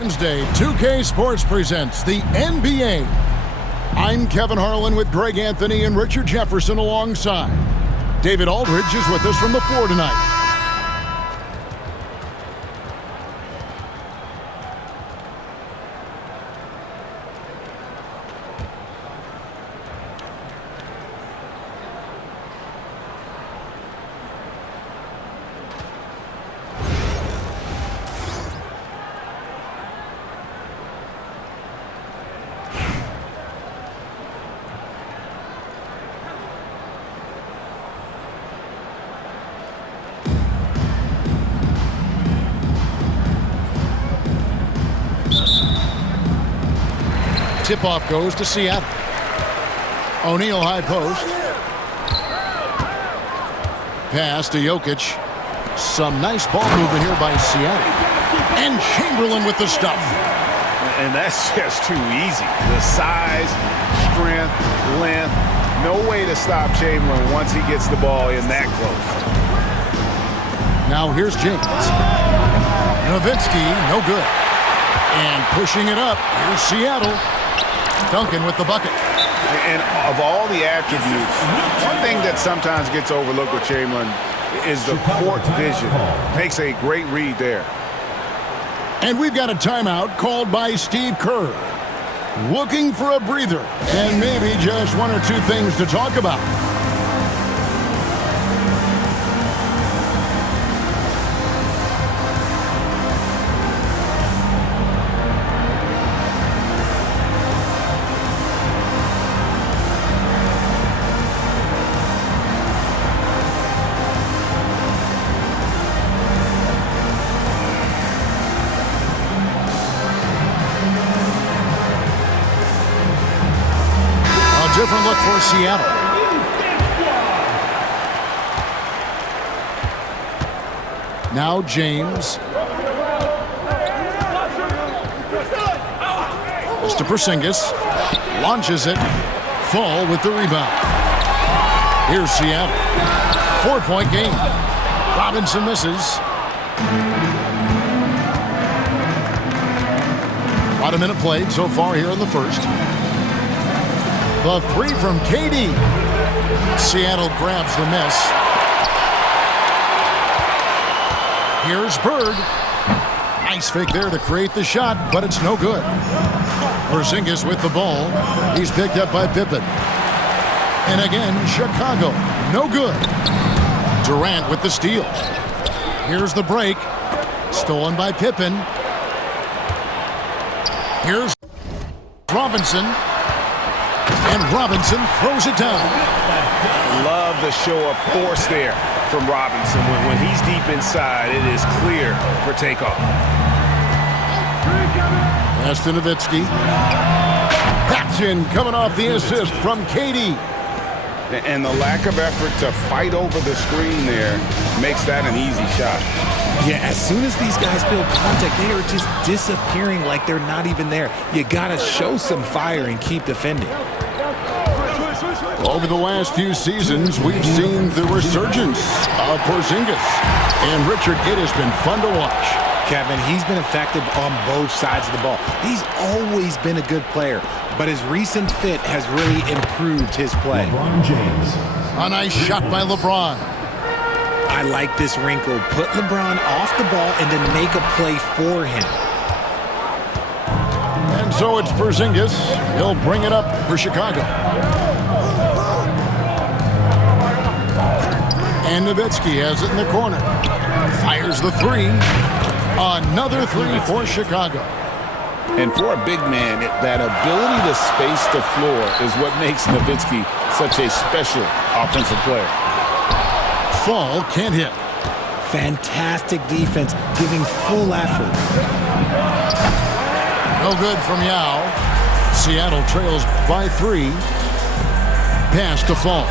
Wednesday, 2K Sports presents the NBA. I'm Kevin Harlan with Greg Anthony and Richard Jefferson alongside. David Aldridge is with us from the floor tonight. Tip-off goes to Seattle. O'Neal high post. Pass to Jokic. Some nice ball movement here by Seattle. And Chamberlain with the stuff. And that's just too easy. The size, strength, length. No way to stop Chamberlain once he gets the ball in that close. Now here's James. Nowitzki, no good. And pushing it up, here's Seattle. Duncan with the bucket. And of all the attributes, one thing that sometimes gets overlooked with Chamberlain is the court vision. Makes a great read there. And we've got a timeout called by Steve Kerr. Looking for a breather and maybe just one or two things to talk about. Different look for Seattle. Now James. This to Porzingis. Launches it. Fall with the rebound. Here's Seattle. 4-point game. Robinson misses. About a minute played so far here in the first. The three from KD. Seattle grabs the miss. Here's Bird. Nice fake there to create the shot, but it's no good. Porzingis with the ball. He's picked up by Pippen. And again, Chicago. No good. Durant with the steal. Here's the break. Stolen by Pippen. Here's Robinson. And Robinson throws it down. Love the show of force there from Robinson. When he's deep inside, it is clear for takeoff. Pass to Nowitzki. That's in, coming off the assist from KD. And the lack of effort to fight over the screen there makes that an easy shot. Yeah, as soon as these guys feel contact, they are just disappearing like they're not even there. You got to show some fire and keep defending. Over the last few seasons, we've seen the resurgence of Porzingis. And Richard, it has been fun to watch. Kevin, he's been effective on both sides of the ball. He's always been a good player, but his recent fit has really improved his play. LeBron James. A nice shot by LeBron. I like this wrinkle. Put LeBron off the ball and then make a play for him. And so it's Porzingis. He'll bring it up for Chicago. And Nowitzki has it in the corner. Fires the three. Another three for Chicago. And for a big man, that ability to space the floor is what makes Nowitzki such a special offensive player. Fall can't hit. Fantastic defense, giving full effort. No good from Yao. Seattle trails by 3. Pass to Fall.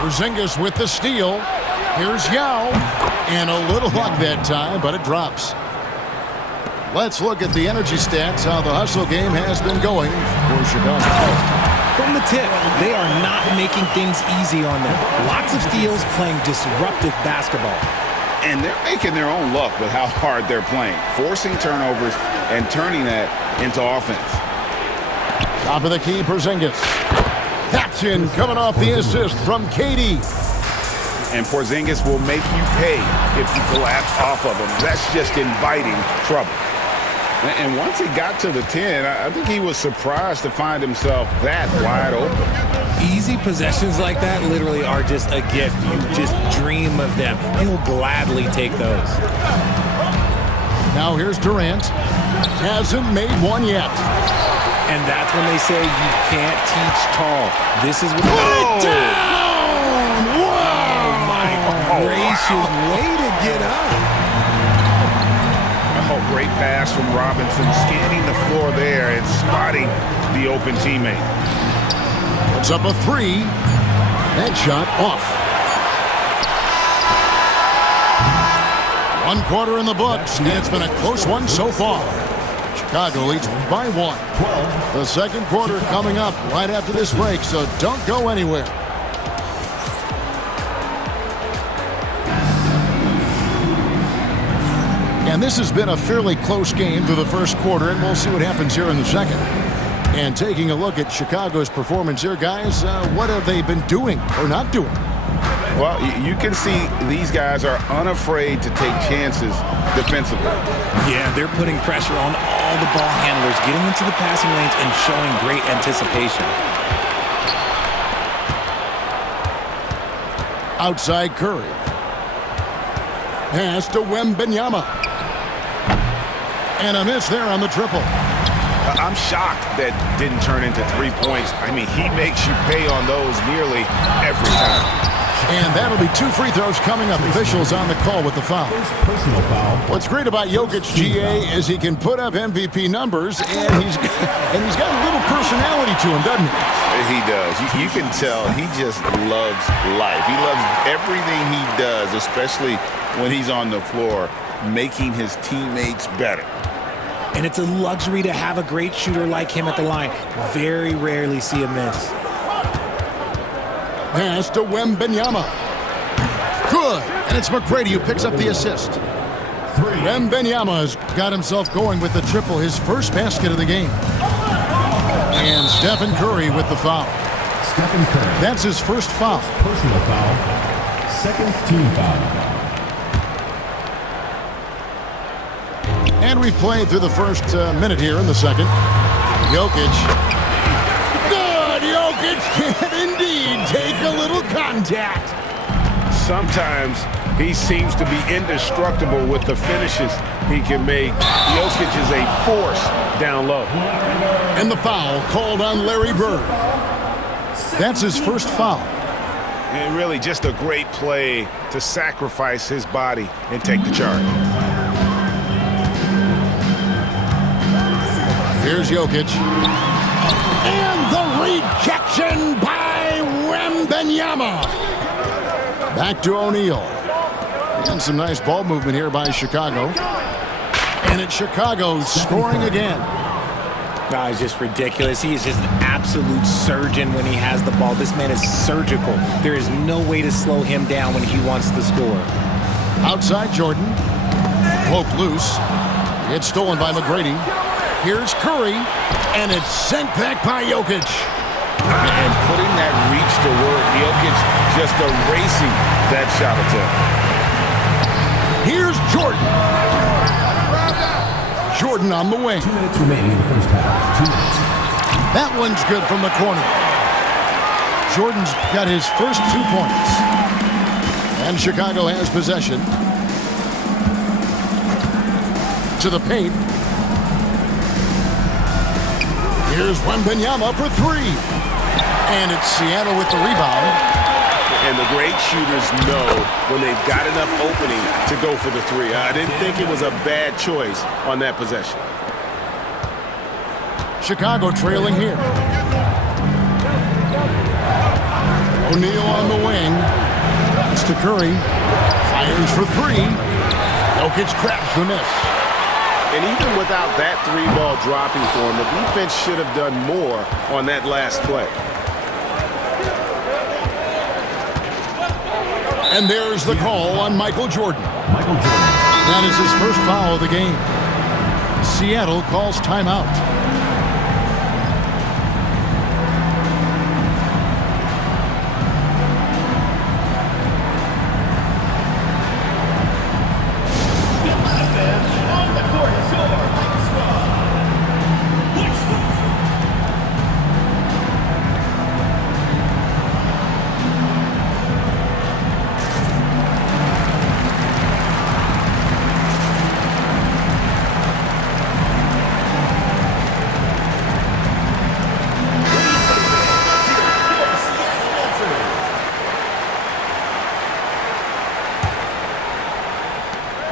Porzingis with the steal. Here's Yao. And a little luck that time, but it drops. Let's look at the energy stats, how the hustle game has been going for Chicago. From the tip, they are not making things easy on them. Lots of steals, playing disruptive basketball. And they're making their own luck with how hard they're playing, forcing turnovers and turning that into offense. Top of the key, Porzingis. That's in, coming off the assist from KD. And Porzingis will make you pay if you collapse off of him. That's just inviting trouble. And once he got to the 10, I think he was surprised to find himself that wide open. Easy possessions like that literally are just a gift. You just dream of them. He'll gladly take those. Now here's Durant. Hasn't made one yet. And that's when they say you can't teach tall. This is what... Put it down! Wow! Oh, my gracious. Way to get up. Oh, great pass from Robinson, scanning the floor there and spotting the open teammate. Puts up a three. That shot off. 1 quarter in the books, and it's been a close one so far. Chicago leads by 1. The second quarter coming up right after this break, so don't go anywhere. And this has been a fairly close game through the first quarter, and we'll see what happens here in the second. And taking a look at Chicago's performance here, guys, what have they been doing or not doing? Well, you can see these guys are unafraid to take chances defensively. Yeah, they're putting pressure on all the ball handlers, getting into the passing lanes and showing great anticipation. Outside Curry. Pass to Wembanyama. And a miss there on the triple. I'm shocked that didn't turn into 3 points. I mean, he makes you pay on those nearly every time. And that'll be 2 free throws coming up. Officials on the call with the foul. Personal foul. What's great about Jokic, GA, is he can put up MVP numbers, and he's got a little personality to him, doesn't he? He does. You can tell he just loves life. He loves everything he does, especially when he's on the floor, making his teammates better. And it's a luxury to have a great shooter like him at the line. Very rarely see a miss. Pass to Wembanyama. Good. And it's McGrady who picks up the assist. Wembanyama's got himself going with the triple, his first basket of the game. And Stephen Curry with the foul. Stephen Curry. That's his first foul. Personal foul. Second team foul. And we've played through the first minute here in the second. Jokic. Good! Jokic can indeed take a little contact. Sometimes he seems to be indestructible with the finishes he can make. Jokic is a force down low. And the foul called on Larry Bird. That's his first foul. And really just a great play to sacrifice his body and take the charge. Here's Jokic. And the rejection by Wembanyama. Back to O'Neal. And some nice ball movement here by Chicago. And it's Chicago scoring again. No, it's just ridiculous. He is just an absolute surgeon when he has the ball. This man is surgical. There is no way to slow him down when he wants to score. Outside Jordan. Poked loose. It's stolen by McGrady. Here's Curry, and it's sent back by Jokic. And putting that reach to work, Jokic just erasing that shot attempt. Here's Jordan. Jordan on the wing. 2 minutes remaining in the first half. 2 minutes. That one's good from the corner. Jordan's got his first 2 points. And Chicago has possession. To the paint. Here's Wembanyama for 3. And it's Seattle with the rebound. And the great shooters know when they've got enough opening to go for the 3. I didn't think it was a bad choice on that possession. Chicago trailing here. O'Neal on the wing. It's to Curry. Fires for 3. Jokic grabs the miss. And even without that 3-ball dropping for him, the defense should have done more on that last play. And there's the call on Michael Jordan. Michael Jordan. That is his first foul of the game. Seattle calls timeout.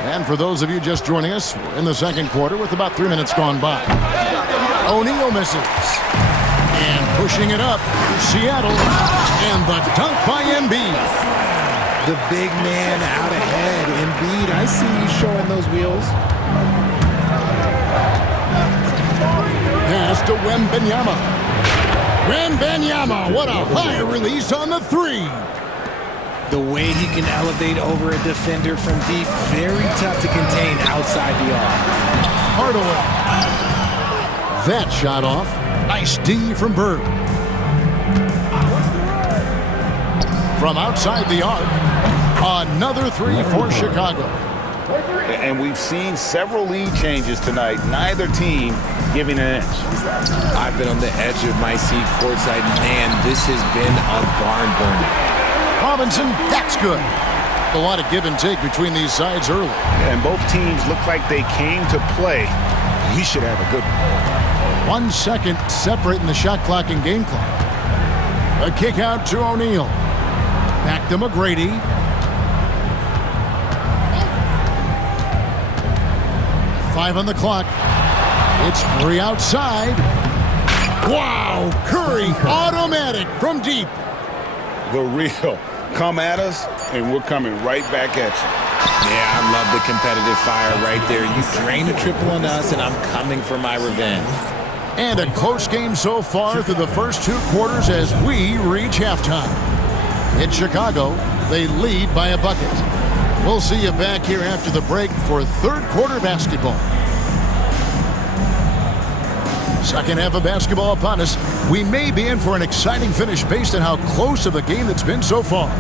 And for those of you just joining us, we're in the second quarter with about 3 minutes gone by. O'Neal misses. And pushing it up, Seattle. And the dunk by Embiid. The big man out ahead. Embiid, I see you showing those wheels. Pass to Wembanyama. Wembanyama, what a high release on the three. The way he can elevate over a defender from deep, very tough to contain outside the arc. Hardaway. That shot off. Nice D from Bird. From outside the arc, another three for Chicago. And we've seen several lead changes tonight. Neither team giving an inch. I've been on the edge of my seat courtside. Man, this has been a barn burner. Robinson, that's good. A lot of give and take between these sides early. And both teams look like they came to play. We should have a good one. 1 second separating the shot clock and game clock. A kick out to O'Neal. Back to McGrady. Five on the clock. It's three outside. Wow! Curry, automatic from deep. The real. Come at us, and we're coming right back at you. Yeah, I love the competitive fire right there. You drain a triple on us, and I'm coming for my revenge. And a close game so far through the first 2 quarters as we reach halftime. In Chicago, they lead by a bucket. We'll see you back here after the break for third quarter basketball. Second half of basketball upon us. We may be in for an exciting finish based on how close of a game it's been so far.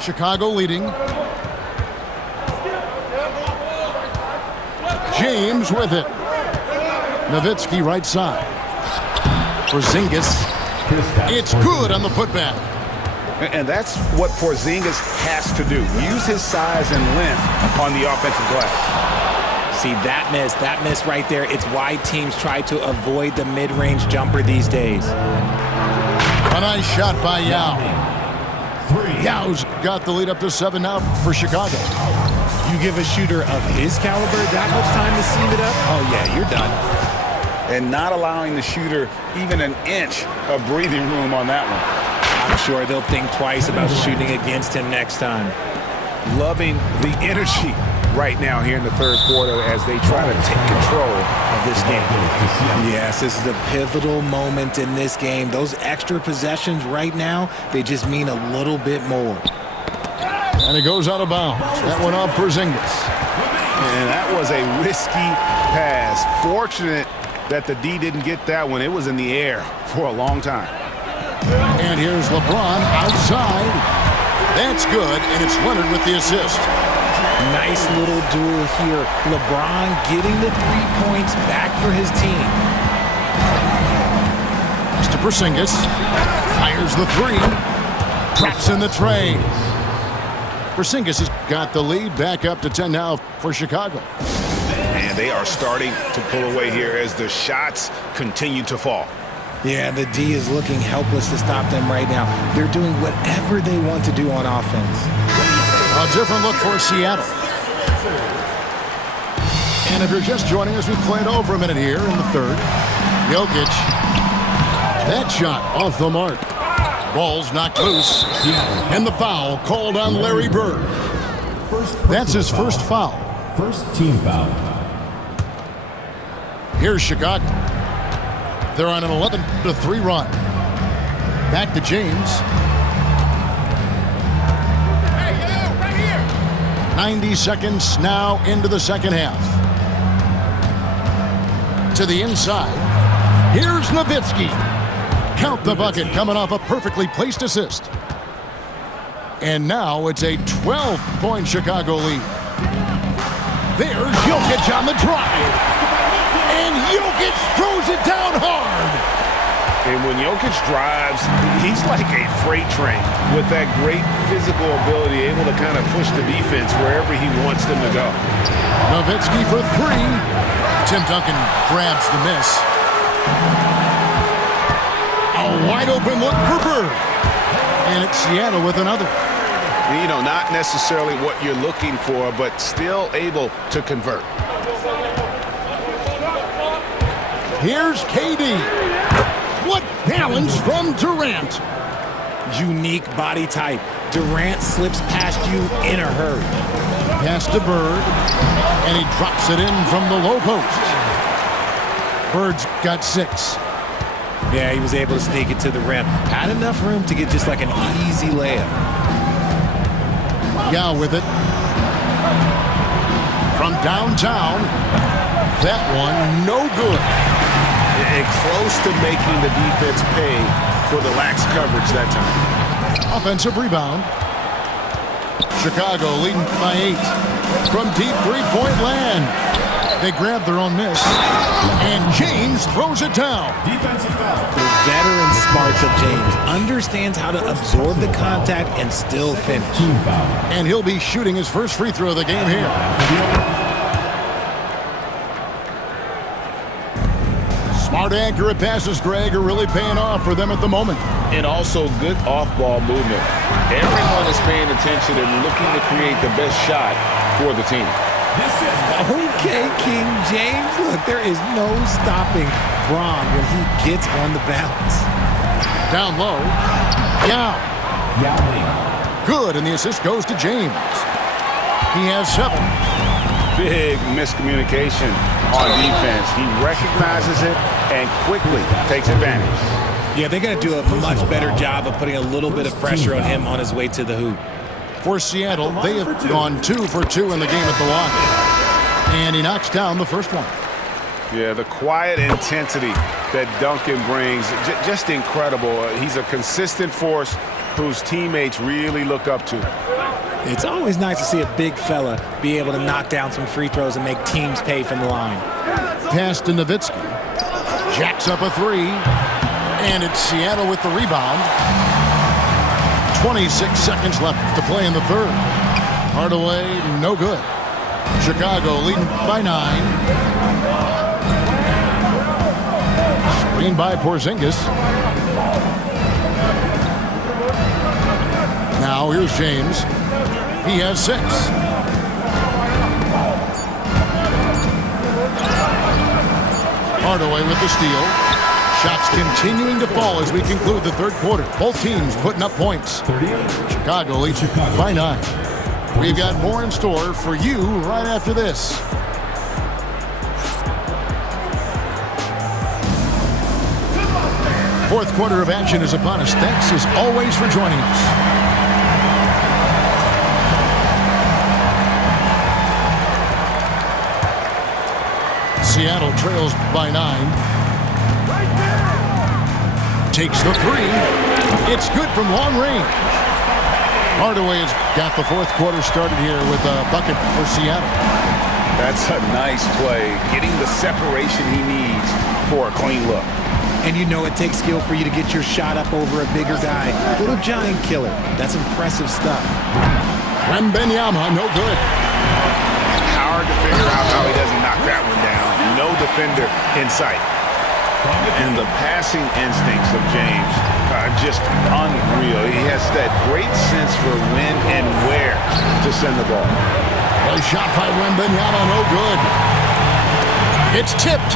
Chicago leading. James with it. Nowitzki right side. Porzingis. It's good on the putback. And that's what Porzingis has to do. Use his size and length on the offensive glass. See, that miss right there, it's why teams try to avoid the mid-range jumper these days. A nice shot by Yao. Yao's got the lead up to 7 now for Chicago. You give a shooter of his caliber that much time to seam it up, oh yeah, you're done. And not allowing the shooter even an inch of breathing room on that one. I'm sure they'll think twice about shooting against him next time. Loving the energy right now here in the third quarter as they try to take control of this game. Yes, this is a pivotal moment in this game. Those extra possessions right now, they just mean a little bit more. And it goes out of bounds. That one off Porzingis. And that was a risky pass. Fortunate that the D didn't get that one. It was in the air for a long time. And here's LeBron outside. That's good, and it's Leonard with the assist. Nice little duel here. LeBron getting the 3 points back for his team. Mr. Porzingis fires the 3. Drops in the tray. Porzingis has got the lead back up to 10 now for Chicago. And they are starting to pull away here as the shots continue to fall. Yeah, the D is looking helpless to stop them right now. They're doing whatever they want to do on offense. A different look for Seattle. And if you're just joining us, we've played over a minute here in the third. Jokic. That shot off the mark. Ball's knocked loose. And the foul called on Larry Bird. That's his first foul. First team foul. Here's Chicago. They're on an 11-3 run. Back to James. Hey, yo, right here. 90 seconds now into the second half. To the inside. Here's Nowitzki. Count the bucket coming off a perfectly placed assist. And now it's a 12-point Chicago lead. There's Jokic on the drive. And Jokic throws it down hard. And when Jokic drives, he's like a freight train with that great physical ability, able to kind of push the defense wherever he wants them to go. Nowitzki for three. Tim Duncan grabs the miss. A wide open look for Bird. And it's Seattle with another. You know, not necessarily what you're looking for, but still able to convert. Here's KD. What balance from Durant. Unique body type. Durant slips past you in a hurry. Pass to Bird, and he drops it in from the low post. Bird's got 6. Yeah, he was able to sneak it to the rim. Had enough room to get just like an easy layup. Yao with it. From downtown. That one, no good. And close to making the defense pay for the lax coverage that time. Offensive rebound. Chicago leading by 8. From deep three-point land. They grab their own miss. And James throws it down. Defensive foul. The veteran smarts of James understands how to absorb the contact and still finish. Team foul. And he'll be shooting his first free throw of the game here. Smart, accurate passes, Greg, are really paying off for them at the moment. And also good off-ball movement. Everyone is paying attention and looking to create the best shot for the team. This is Okay, King James. Look, there is no stopping Bron when he gets on the bounce. Down low. Yao. Yao. Good, and the assist goes to James. He has 7. Big miscommunication on defense. He recognizes it and quickly takes advantage. Yeah, they got to do a much better job of putting a little bit of pressure on him on his way to the hoop. For Seattle, they have gone 2 for 2 in the game at the line. And he knocks down the first one. Yeah, the quiet intensity that Duncan brings, just incredible. He's a consistent force whose teammates really look up to. It's always nice to see a big fella be able to knock down some free throws and make teams pay from the line. Pass to Nowitzki. Jacks up a 3. And it's Seattle with the rebound. 26 seconds left to play in the third. Hardaway, no good. Chicago leading by 9. Screen by Porzingis. Now here's James. He has 6. Hardaway with the steal. Shots continuing to fall as we conclude the third quarter. Both teams putting up points. Chicago leads by 9. We've got more in store for you right after this. Fourth quarter of action is upon us. Thanks as always for joining us. Seattle trails by 9. Takes the 3. It's good from long range. Hardaway has got the fourth quarter started here with a bucket for Seattle. That's a nice play, getting the separation he needs for a clean look. And you know it takes skill for you to get your shot up over a bigger guy. Little giant killer. That's impressive stuff. Wembanyama, no good. Hard to figure out how he doesn't knock that one down. No defender in sight. And the passing instincts of James are just unreal. He has that great sense for when and where to send the ball. A shot by Wembanyama, no good. It's tipped.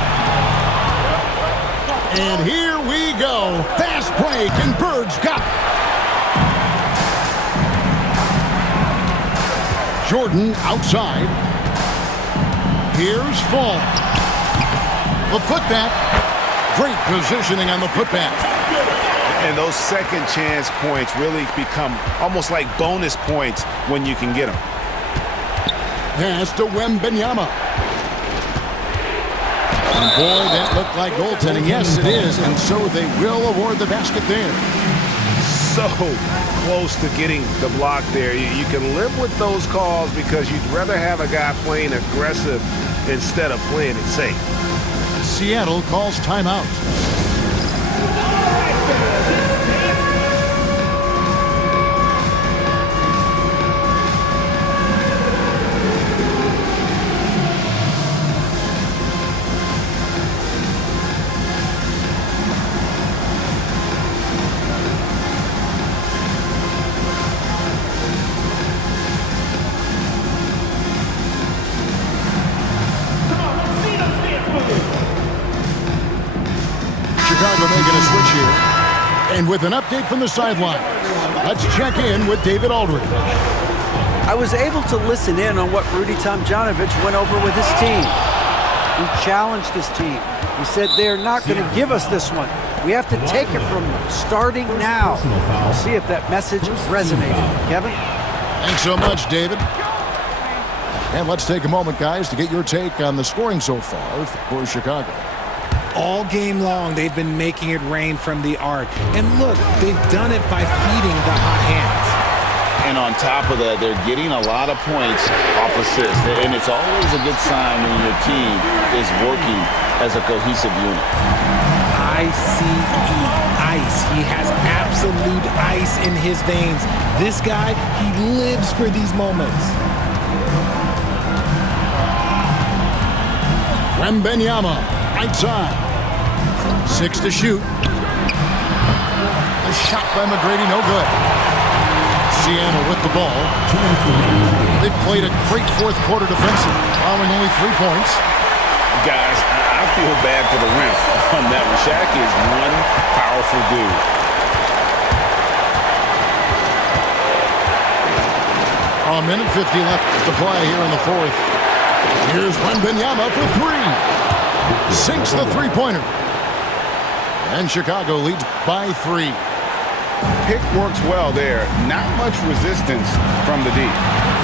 And here we go. Fast break, and Bird's got it. Jordan outside. Here's Fall. The putback. Great positioning on the putback. And those second chance points really become almost like bonus points when you can get them. Pass to Wembanyama. And boy, that looked like goaltending. Yes, it is. And so they will award the basket there. So close to getting the block there. You can live with those calls because you'd rather have a guy playing aggressive instead of playing it safe. Seattle calls timeout. Chicago making a switch here. And with an update from the sideline, let's check in with David Aldridge. I was able to listen in on what Rudy Tomjanovich went over with his team. He challenged his team. He said they're not going to give us this one. We have to take it from them, starting now. We'll see if that message resonated. Kevin? Thanks so much, David. And let's take a moment, guys, to get your take on the scoring so far for Chicago. All game long, they've been making it rain from the arc. And look, they've done it by feeding the hot hands. And on top of that, they're getting a lot of points off assists. And it's always a good sign when your team is working as a cohesive unit. ICE, ice. He has absolute ice in his veins. This guy, he lives for these moments. Wembanyama, right side. 6 to shoot. A shot by McGrady, no good. Seattle with the ball. They played a great fourth quarter defensive, allowing only 3 points. Guys, I feel bad for the rim on that one. Shaq is one powerful dude. A minute 50 left to play here in the fourth. Here's Wembanyama for 3. Sinks the three-pointer. And Chicago leads by 3. Pick works well there. Not much resistance from the D.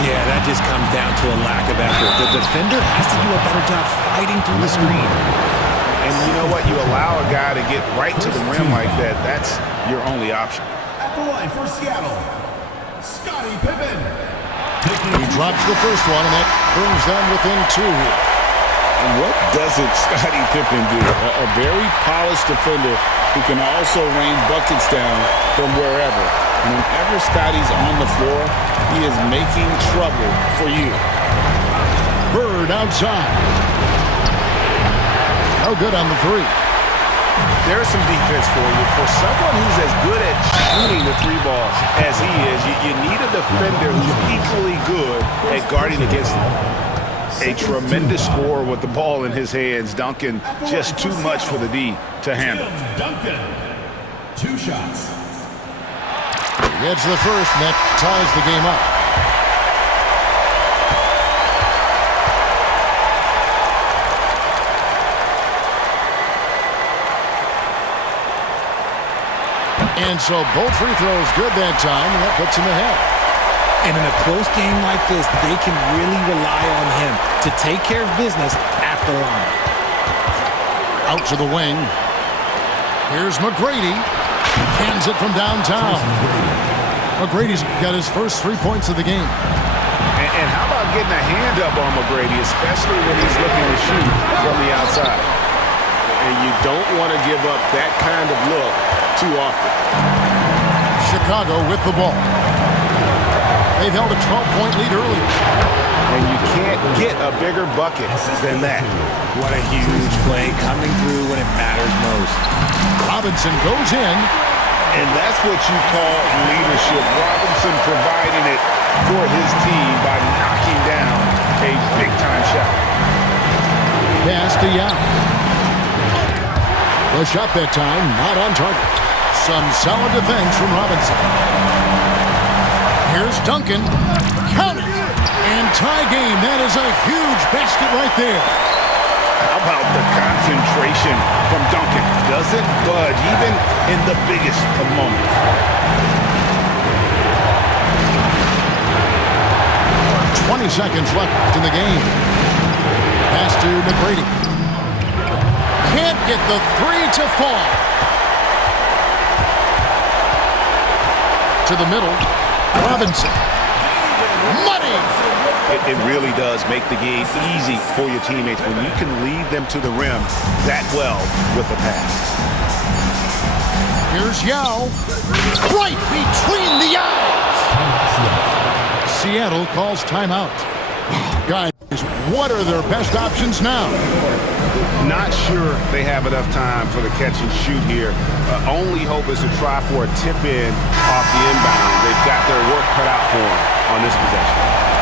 Yeah, that just comes down to a lack of effort. The defender has to do a better job fighting through the screen. And you know what? You allow a guy to get right to the rim like that. That's your only option. At the line for Seattle, Scottie Pippen. He drops the first one, and that brings them within 2 here. And what doesn't Scottie Pippen do? A very polished defender who can also rain buckets down from wherever. Whenever Scottie's on the floor, he is making trouble for you. Bird outside. No good on the 3. There's some defense for you. For someone who's as good at shooting the 3 ball as he is, you need a defender who's equally good at guarding against him. A tremendous scorer with the ball in his hands. Duncan, just too much for the D to handle. Duncan, 2 shots. He gets the first, and that ties the game up. And so both free throws good that time, and that puts him ahead. And in a close game like this, they can really rely on him to take care of business at the line. Out to the wing. Here's McGrady. Hands it from downtown. McGrady's got his first 3 points of the game. And how about getting a hand up on McGrady, especially when he's looking to shoot from the outside. And you don't want to give up that kind of look too often. Chicago with the ball. They've held a 12-point lead earlier. And you can't get a bigger bucket than that. What a huge play coming through when it matters most. Robinson goes in. And that's what you call leadership. Robinson providing it for his team by knocking down a big-time shot. Pass to Young. The shot that time, not on target. Some solid defense from Robinson. Here's Duncan. Count it. And tie game. That is a huge basket right there. How about the concentration from Duncan? doesn't budge, even in the biggest of moments. 20 seconds left in the game. Pass to McGrady. Can't get the three to fall. To the middle. Robinson. Money! It really does make the game easy for your teammates when you can lead them to the rim that well with a pass. Here's Yao. Right between the eyes. Seattle calls timeout. Guys, what are their best options now? Not sure they have enough time for the catch and shoot here. Only hope is to try for a tip in off the inbound. They've got their work cut out for them on this possession.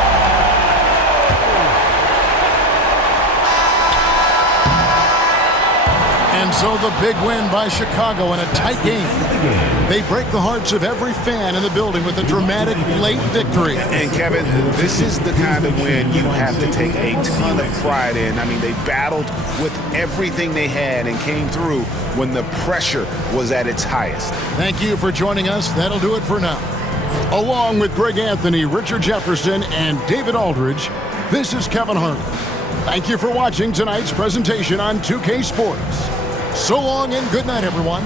And so the big win by Chicago in a tight game. They break the hearts of every fan in the building with a dramatic late victory. And Kevin, this is the kind of win you have to take a ton of pride in. I mean, they battled with everything they had and came through when the pressure was at its highest. Thank you for joining us. That'll do it for now. Along with Greg Anthony, Richard Jefferson, and David Aldridge, this is Kevin Harlan. Thank you for watching tonight's presentation on 2K Sports. So long and good night, everyone.